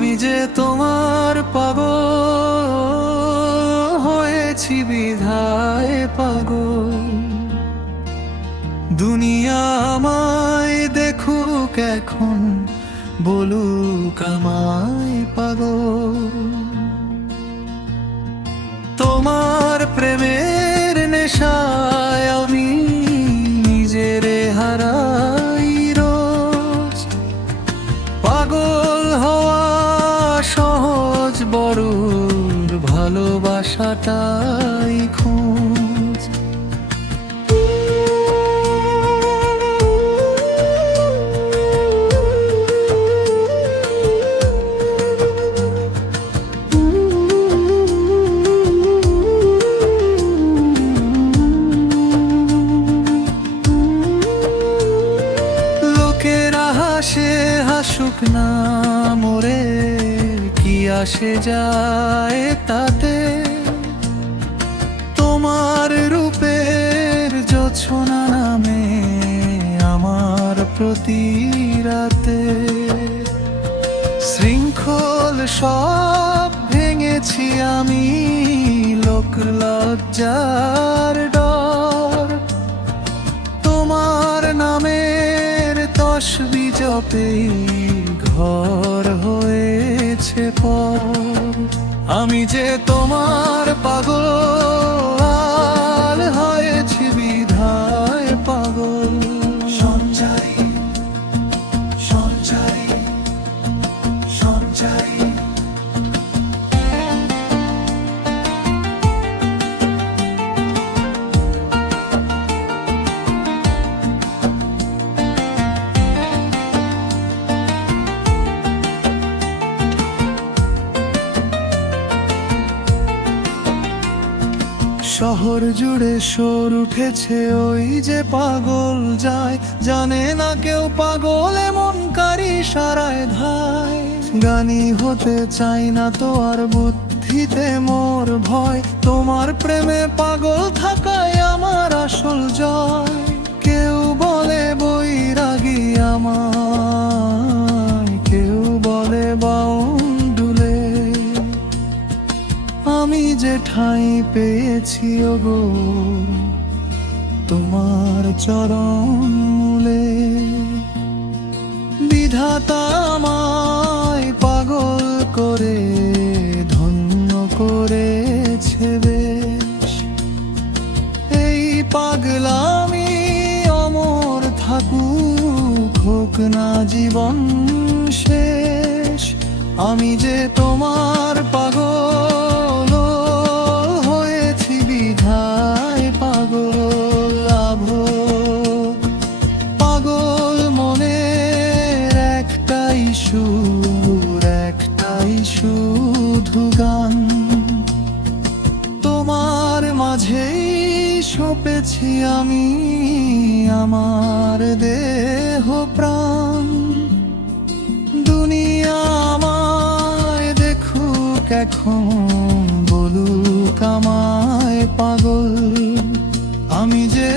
আমি যে তোমার পাগল হয়েছি বিধায় পাগল। দুনিয়া আমায় দেখুক এখন, বলুক আমায় পাগল। তোমার প্রেমের নেশায় আমি নিজেরে হারাই রোজ। পাগল হওয়া সহজ, বড় ভালোবাসাটাই খোঁজ। লোকেরা হাসে হাসুক না, মোরে কি আসে যায় তাতে। তোমার রূপের জোছনা নামে আমার প্রতি রাতে। শৃঙ্খল সব ভেঙেছি আমি, লোক লজ্জার ডর। তোমার নামের তসবি জপে ঘর হয়েছে পর। আমি যে তোমার পাগল হয়েছি বিধায় পাগল। সঞ্চারী সঞ্চারী সঞ্চারী শহর জুড়ে শোর উঠেছে, ওই যে পাগল যায়। জানে না কেউ পাগল এমন কারি সারায় ধায়। গানি হতে চাই না তো আর বুদ্ধিতে মোর ভয়। তোমার প্রেমে পাগল থাকায় আমার আসল জয়। কেউ বলে বৈরাগী আমায়, কেউ বলে বাউন্ডুলে। আমি যে ঠাঁই পেয়েছি ওগো তোমার চরণ মূলে। বিধাতা আমায় পাগল করে ধন্য করেছে বেশ। এই পাগলামি অমর থাকুক, হোক না জীবন শেষ। আমি যে তোমার পাগল হয়েছি বিধায় পাগল। লাভ পাগল মনের একটাই সুর, একটাই শুধু গান। তোমার মাঝেই সপেছি আমি আমার দেহ প্রাণ। দুনিয়া আমায় দেখুক এখন, বলুক আমায় পাগল। আমি যে